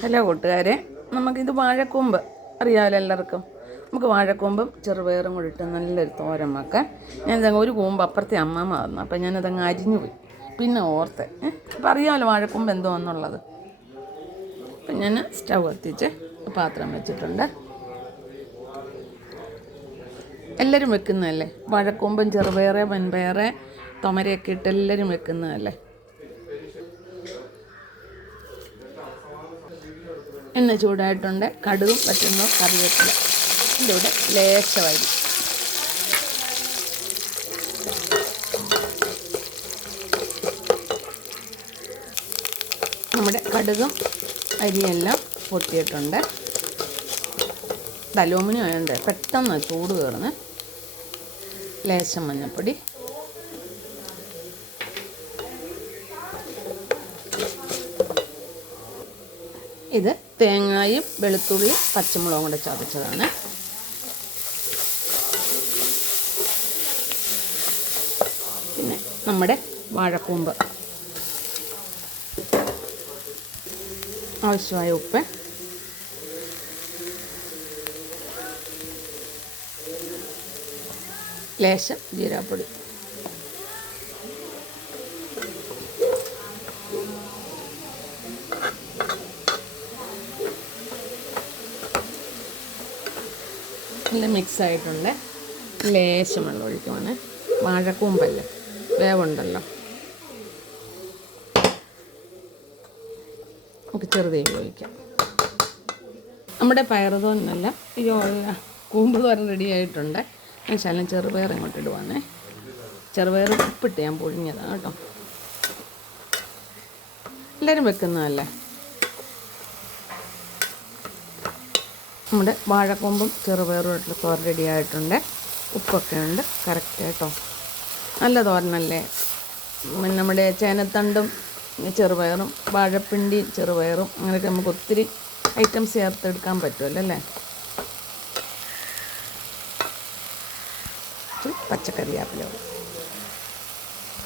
Hello കൂട്ടുകാരെ, നമുക്കിത് വാഴക്കൂമ്പ് അറിയാമല്ലോ എല്ലാവർക്കും. നമുക്ക് വാഴക്കൂമ്പും ചെറുപയറും കൂടി ഇട്ട് നല്ലൊരു തോരൻ വെക്കാം. ഞാനിതങ്ങ് ഒരു കൂമ്പ് അപ്പുറത്തെ അമ്മമ്മ തന്നു, അപ്പം ഞാനതങ്ങ് അരിഞ്ഞു പോയി. പിന്നെ ഓർത്ത് അപ്പം അറിയാമല്ലോ വാഴക്കൂമ്പ് എന്തോന്നുള്ളത്. അപ്പം ഞാൻ സ്റ്റൗ കത്തിച്ച് പാത്രം വെച്ചിട്ടുണ്ട്. എല്ലാവരും വെക്കുന്നതല്ലേ വാഴക്കൂമ്പും ചെറുപയറ് വൻപയറ് തൊമരയൊക്കെ ഇട്ട് എല്ലാവരും വെക്കുന്നതല്ലേ. എണ്ണ ചൂടായിട്ടുണ്ട്. കടുകും പറ്റുന്നു, കറിവേപ്പില ഇതിൻ്റെ കൂടെ ലേശമായി നമ്മുടെ കടുകും അരിയെല്ലാം പൊട്ടിയിട്ടുണ്ട്. അലൂമിനിയം ആയതുകൊണ്ട് പെട്ടെന്ന് ചൂട് കയറുന്ന ലേശം മഞ്ഞൾപ്പൊടി, ഇത് തേങ്ങയും വെളുത്തുള്ളിയും പച്ചമുളകും കൂടെ ചതച്ചതാണ്. പിന്നെ നമ്മുടെ വാഴക്കൂമ്പ്, ആവശ്യമായ ഉപ്പ്, ലേശം ജീരകപ്പൊടി, നല്ല മിക്സായിട്ടുണ്ട്. ലേശം വെള്ളം ഒഴിക്കുവാണ്. വാഴക്കൂമ്പല്ലേ, വേവുണ്ടല്ലോ. നമുക്ക് ചെറുതേ ഒഴിക്കാം. നമ്മുടെ പയറുതോരനല്ല, അയ്യോ കൂമ്പ് തോരൻ റെഡി ആയിട്ടുണ്ട്. ഞാൻ ശകലം ചെറുപയർ ഇങ്ങോട്ട് ഇടുവാണേ. ചെറുപയർ ഉപ്പിട്ട് ഞാൻ പൊഴിഞ്ഞതാണ് കേട്ടോ. എല്ലാവരും വെക്കുന്നതല്ലേ. നമ്മുടെ വാഴക്കൂമ്പും ചെറുപയറുമായിട്ടുള്ള തോരൻ റെഡി ആയിട്ടുണ്ട്. ഉപ്പൊക്കെ ഉണ്ട് കറക്റ്റ് കേട്ടോ. നല്ല തോരനല്ലേ. നമ്മുടെ ചേനത്തണ്ടും ചെറുപയറും വാഴപ്പിണ്ടിയും ചെറുപയറും അങ്ങനെയൊക്കെ നമുക്ക് ഒത്തിരി ഐറ്റംസ് ചേർത്തെടുക്കാൻ പറ്റുമല്ലോ അല്ലേ. പച്ചക്കറിയാപ്പില